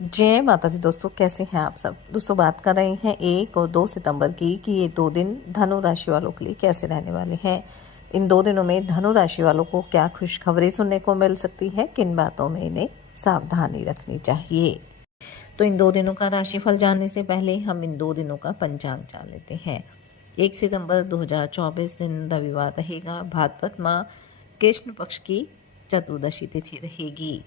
जय माता दी दोस्तों, कैसे हैं आप सब। दोस्तों बात कर रहे हैं 1 और 2 सितंबर की कि ये 2 दिन धनु राशि वालों के लिए कैसे रहने वाले हैं। इन 2 दिनों में धनु राशि वालों को क्या खुशखबरी सुनने को मिल सकती है, किन बातों में इन्हें सावधानी रखनी चाहिए। तो इन 2 दिनों का राशिफल जानने से पहले हम इन 2 दिनों का पंचांग जान लेते हैं। 1 सितंबर 2024 दिन रविवार रहेगा। भाद्रपद माह कृष्ण पक्ष की चतुर्दशी तिथि रहेगी।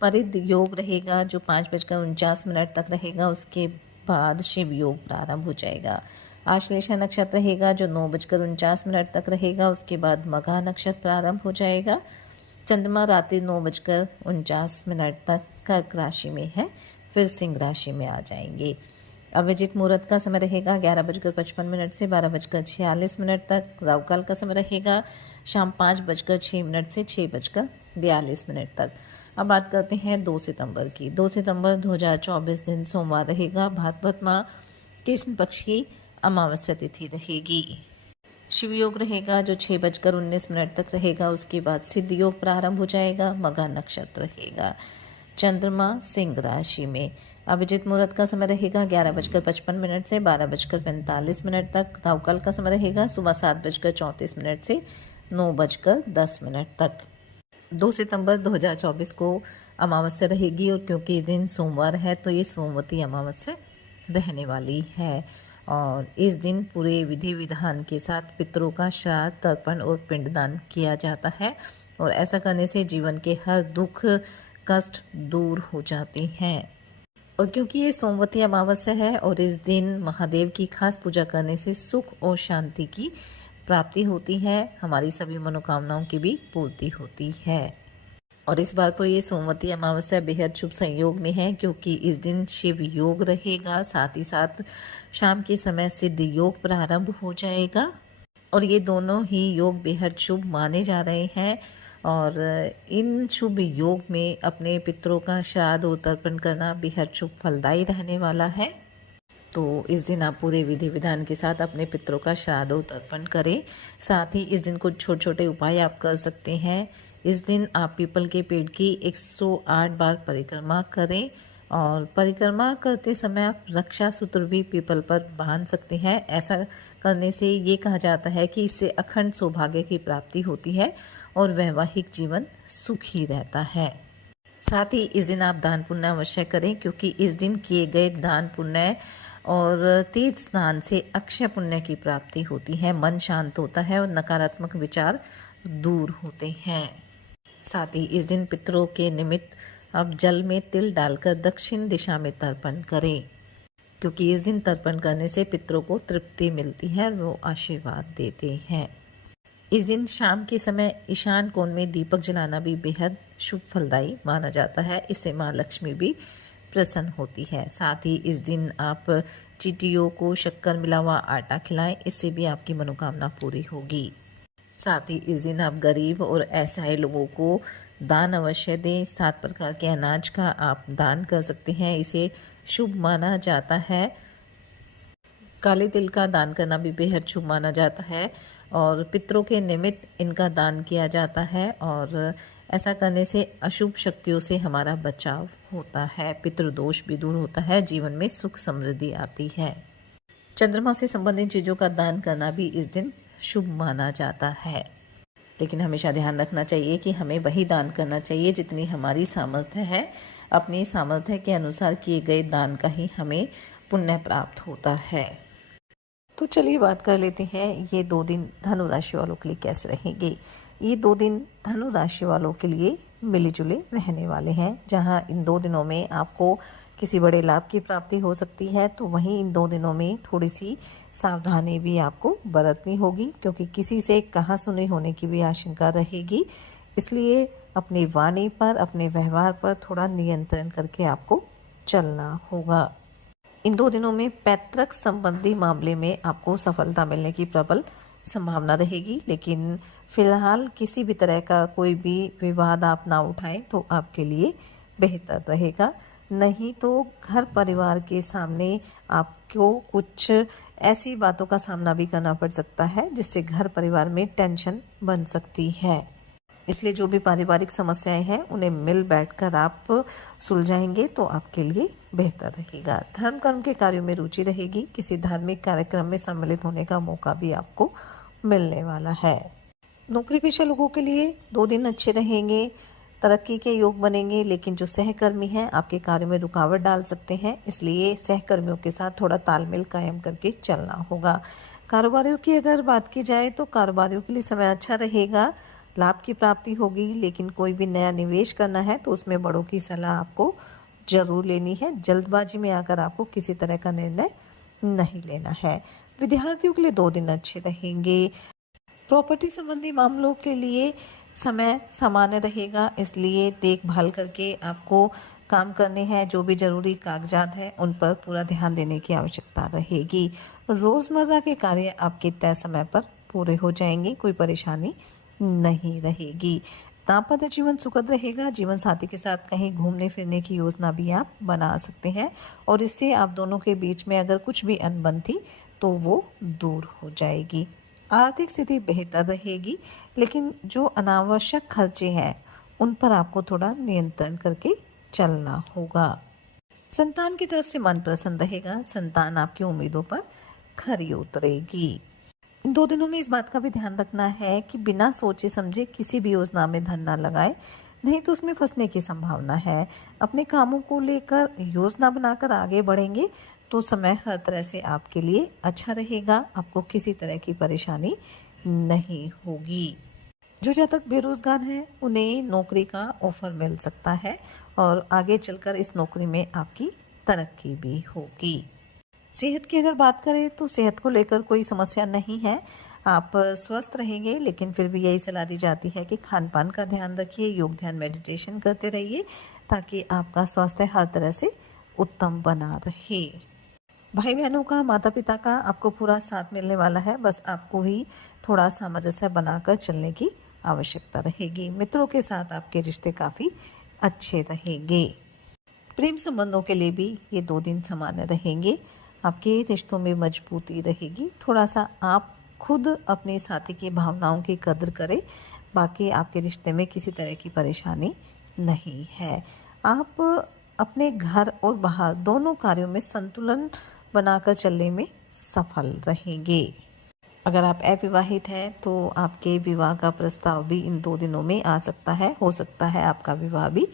परिध योग रहेगा जो 5:49 तक रहेगा। उसके बाद शिव योग प्रारंभ हो जाएगा। आश्लेषा नक्षत्र रहेगा जो 9:49 तक रहेगा। उसके बाद मघा नक्षत्र प्रारंभ हो जाएगा। चंद्रमा रात्रि 9:49 तक कर्क राशि में है, फिर सिंह राशि में आ जाएंगे। अभिजित मुहूर्त का समय रहेगा 11:55 से 12:46 तक। राहुकाल का समय रहेगा शाम 5:06 से 6:42 तक। अब बात करते हैं 2 सितंबर की। 2 सितंबर 2024 दिन सोमवार रहेगा। भाद्रपद माह कृष्ण पक्ष की अमावस्या तिथि रहेगी। शिव योग रहेगा जो 6:19 तक रहेगा। उसके बाद सिद्ध योग प्रारंभ हो जाएगा। मघा नक्षत्र रहेगा। चंद्रमा सिंह राशि में। अभिजित मुहूर्त का समय रहेगा 11:55 से 12:45 तक। राहुकाल का समय रहेगा सुबह 7:34 से 9:10 तक। 2 सितंबर 2024 को अमावस्या रहेगी और क्योंकि दिन सोमवार है तो ये सोमवती अमावस्या रहने वाली है। और इस दिन पूरे विधि विधान के साथ पितरों का श्राद्ध, तर्पण और पिंडदान किया जाता है और ऐसा करने से जीवन के हर दुख कष्ट दूर हो जाते हैं। और क्योंकि ये सोमवती अमावस्या है और इस दिन महादेव की खास पूजा करने से सुख और शांति की प्राप्ति होती है। हमारी सभी मनोकामनाओं की भी पूर्ति होती है। और इस बार तो ये सोमवती अमावस्या बेहद शुभ संयोग में है क्योंकि इस दिन शिव योग रहेगा। साथ ही साथ शाम के समय सिद्ध योग प्रारंभ हो जाएगा और ये दोनों ही योग बेहद शुभ माने जा रहे हैं। और इन शुभ योग में अपने पितरों का श्राद्ध और तर्पण करना बेहद शुभ फलदायी रहने वाला है। तो इस दिन आप पूरे विधि विधान के साथ अपने पितरों का श्राद्ध और तर्पण करें। साथ ही इस दिन कुछ छोटे छोटे उपाय आप कर सकते हैं। इस दिन आप पीपल के पेड़ की 108 बार परिक्रमा करें और परिक्रमा करते समय आप रक्षा सूत्र भी पीपल पर बांध सकते हैं। ऐसा करने से ये कहा जाता है कि इससे अखंड सौभाग्य की प्राप्ति होती है और वैवाहिक जीवन सुखी रहता है। साथ ही इस दिन आप दान पुण्य अवश्य करें क्योंकि इस दिन किए गए दान पुण्य और तीर्थ स्नान से अक्षय पुण्य की प्राप्ति होती है। मन शांत होता है और नकारात्मक विचार दूर होते हैं। साथ ही इस दिन पितरों के निमित्त आप जल में तिल डालकर दक्षिण दिशा में तर्पण करें क्योंकि इस दिन तर्पण करने से पितरों को तृप्ति मिलती है और वो आशीर्वाद देते हैं। इस दिन शाम के समय ईशान कोण में दीपक जलाना भी बेहद शुभ फलदायी माना जाता है। इससे माँ लक्ष्मी भी प्रसन्न होती है। साथ ही इस दिन आप चींटियों को शक्कर मिला हुआ आटा खिलाएं, इससे भी आपकी मनोकामना पूरी होगी। साथ ही इस दिन आप गरीब और असहाय लोगों को दान अवश्य दें। 7 प्रकार के अनाज का आप दान कर सकते हैं, इसे शुभ माना जाता है। काले तिल का दान करना भी बेहद शुभ माना जाता है और पितरों के निमित्त इनका दान किया जाता है और ऐसा करने से अशुभ शक्तियों से हमारा बचाव होता है, पितृदोष भी दूर होता है, जीवन में सुख समृद्धि आती है। चंद्रमा से संबंधित चीज़ों का दान करना भी इस दिन शुभ माना जाता है, लेकिन हमेशा ध्यान रखना चाहिए कि हमें वही दान करना चाहिए जितनी हमारी सामर्थ्य है। अपनी सामर्थ्य के अनुसार किए गए दान का ही हमें पुण्य प्राप्त होता है। तो चलिए बात कर लेते हैं ये 2 दिन धनु राशि वालों के लिए कैसे रहेंगे। ये 2 दिन धनु राशि वालों के लिए मिले जुले रहने वाले हैं। जहां इन 2 दिनों में आपको किसी बड़े लाभ की प्राप्ति हो सकती है तो वहीं इन 2 दिनों में थोड़ी सी सावधानी भी आपको बरतनी होगी क्योंकि किसी से कहा सुनी होने की भी आशंका रहेगी। इसलिए अपनी वाणी पर, अपने व्यवहार पर थोड़ा नियंत्रण करके आपको चलना होगा। इन 2 दिनों में पैतृक संबंधी मामले में आपको सफलता मिलने की प्रबल संभावना रहेगी, लेकिन फिलहाल किसी भी तरह का कोई भी विवाद आप ना उठाएं तो आपके लिए बेहतर रहेगा। नहीं तो घर परिवार के सामने आपको कुछ ऐसी बातों का सामना भी करना पड़ सकता है जिससे घर परिवार में टेंशन बन सकती है। इसलिए जो भी पारिवारिक समस्याएं हैं उन्हें मिल बैठकर आप सुलझाएंगे तो आपके लिए बेहतर रहेगा। धर्म कर्म के कार्यों में रुचि रहेगी। किसी धार्मिक कार्यक्रम में सम्मिलित होने का मौका भी आपको मिलने वाला है। नौकरी पेशा लोगों के लिए 2 दिन अच्छे रहेंगे, तरक्की के योग बनेंगे, लेकिन जो सहकर्मी हैं आपके कार्य में रुकावट डाल सकते हैं, इसलिए सहकर्मियों के साथ थोड़ा तालमेल कायम करके चलना होगा। कारोबारियों की अगर बात की जाए तो कारोबारियों के लिए समय अच्छा रहेगा, लाभ की प्राप्ति होगी, लेकिन कोई भी नया निवेश करना है तो उसमें बड़ों की सलाह आपको जरूर लेनी है। जल्दबाजी में आकर आपको किसी तरह का निर्णय नहीं लेना है। विद्यार्थियों के लिए 2 दिन अच्छे रहेंगे। प्रॉपर्टी संबंधी मामलों के लिए समय सामान्य रहेगा, इसलिए देखभाल करके आपको काम करने हैं। जो भी ज़रूरी कागजात हैं उन पर पूरा ध्यान देने की आवश्यकता रहेगी। रोज़मर्रा के कार्य आपके तय समय पर पूरे हो जाएंगे, कोई परेशानी नहीं रहेगी। दाम्पत्य जीवन सुखद रहेगा। जीवन साथी के साथ कहीं घूमने फिरने की योजना भी आप बना सकते हैं और इससे आप दोनों के बीच में अगर कुछ भी अनबन थी तो वो दूर हो जाएगी। आर्थिक स्थिति बेहतर रहेगी, लेकिन जो अनावश्यक खर्चे हैं उन पर आपको थोड़ा नियंत्रण करके चलना होगा। संतान की तरफ से मन प्रसन्न रहेगा। संतान आपकी उम्मीदों पर खरी उतरेगी। इन 2 दिनों में इस बात का भी ध्यान रखना है कि बिना सोचे समझे किसी भी योजना में धन ना लगाए, नहीं तो उसमें फंसने की संभावना है। अपने कामों को लेकर योजना बनाकर आगे बढ़ेंगे तो समय हर तरह से आपके लिए अच्छा रहेगा। आपको किसी तरह की परेशानी नहीं होगी। जो जातक बेरोजगार हैं उन्हें नौकरी का ऑफर मिल सकता है और आगे चलकर इस नौकरी में आपकी तरक्की भी होगी। सेहत की अगर बात करें तो सेहत को लेकर कोई समस्या नहीं है, आप स्वस्थ रहेंगे, लेकिन फिर भी यही सलाह दी जाती है कि खान पान का ध्यान रखिए, योग ध्यान मेडिटेशन करते रहिए ताकि आपका स्वास्थ्य हर तरह से उत्तम बना रहे। भाई बहनों का, माता पिता का आपको पूरा साथ मिलने वाला है, बस आपको ही थोड़ा सामंजस्य बनाकर चलने की आवश्यकता रहेगी। मित्रों के साथ आपके रिश्ते काफ़ी अच्छे रहेंगे। प्रेम संबंधों के लिए भी ये 2 दिन सामान्य रहेंगे। आपके रिश्तों में मजबूती रहेगी। थोड़ा सा आप खुद अपने साथी की भावनाओं की कदर करें, बाकी आपके रिश्ते में किसी तरह की परेशानी नहीं है। आप अपने घर और बाहर दोनों कार्यों में संतुलन बनाकर चलने में सफल रहेंगे। अगर आप अविवाहित हैं तो आपके विवाह का प्रस्ताव भी इन 2 दिनों में आ सकता है। हो सकता है आपका विवाह भी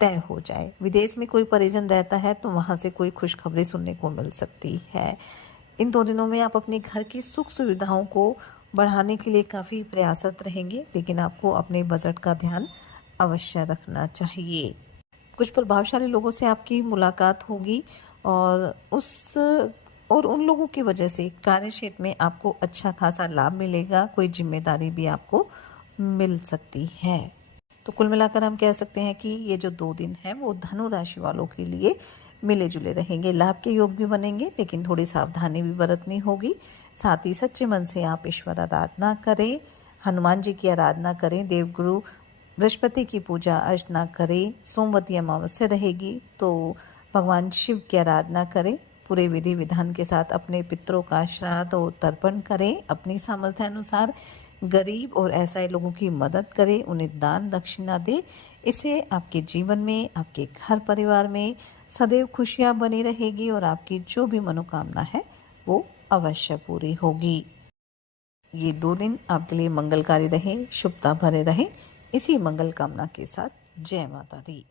तय हो जाए। विदेश में कोई परिजन रहता है तो वहाँ से कोई खुशखबरी सुनने को मिल सकती है। इन 2 दिनों में आप अपने घर की सुख सुविधाओं को बढ़ाने के लिए काफ़ी प्रयासरत रहेंगे, लेकिन आपको अपने बजट का ध्यान अवश्य रखना चाहिए। कुछ प्रभावशाली लोगों से आपकी मुलाकात होगी और उन लोगों की वजह से कार्य क्षेत्र में आपको अच्छा खासा लाभ मिलेगा। कोई जिम्मेदारी भी आपको मिल सकती है। तो कुल मिलाकर हम कह सकते हैं कि ये जो 2 दिन हैं वो धनु राशि वालों के लिए मिले जुले रहेंगे। लाभ के योग भी बनेंगे, लेकिन थोड़ी सावधानी भी बरतनी होगी। साथ ही सच्चे मन से आप ईश्वर आराधना करें, हनुमान जी की आराधना करें, देवगुरु बृहस्पति की पूजा अर्चना करें। सोमवती अमावस्या रहेगी तो भगवान शिव की आराधना करें। पूरे विधि विधान के साथ अपने पितरों का श्राद्ध और तर्पण करें। अपनी सामर्थ्य अनुसार गरीब और असहाय लोगों की मदद करें, उन्हें दान दक्षिणा दें। इससे आपके जीवन में, आपके घर परिवार में सदैव खुशियां बनी रहेगी और आपकी जो भी मनोकामना है वो अवश्य पूरी होगी। ये 2 दिन आपके लिए मंगलकारी रहें, शुभता भरे रहें। इसी मंगल कामना के साथ जय माता दी।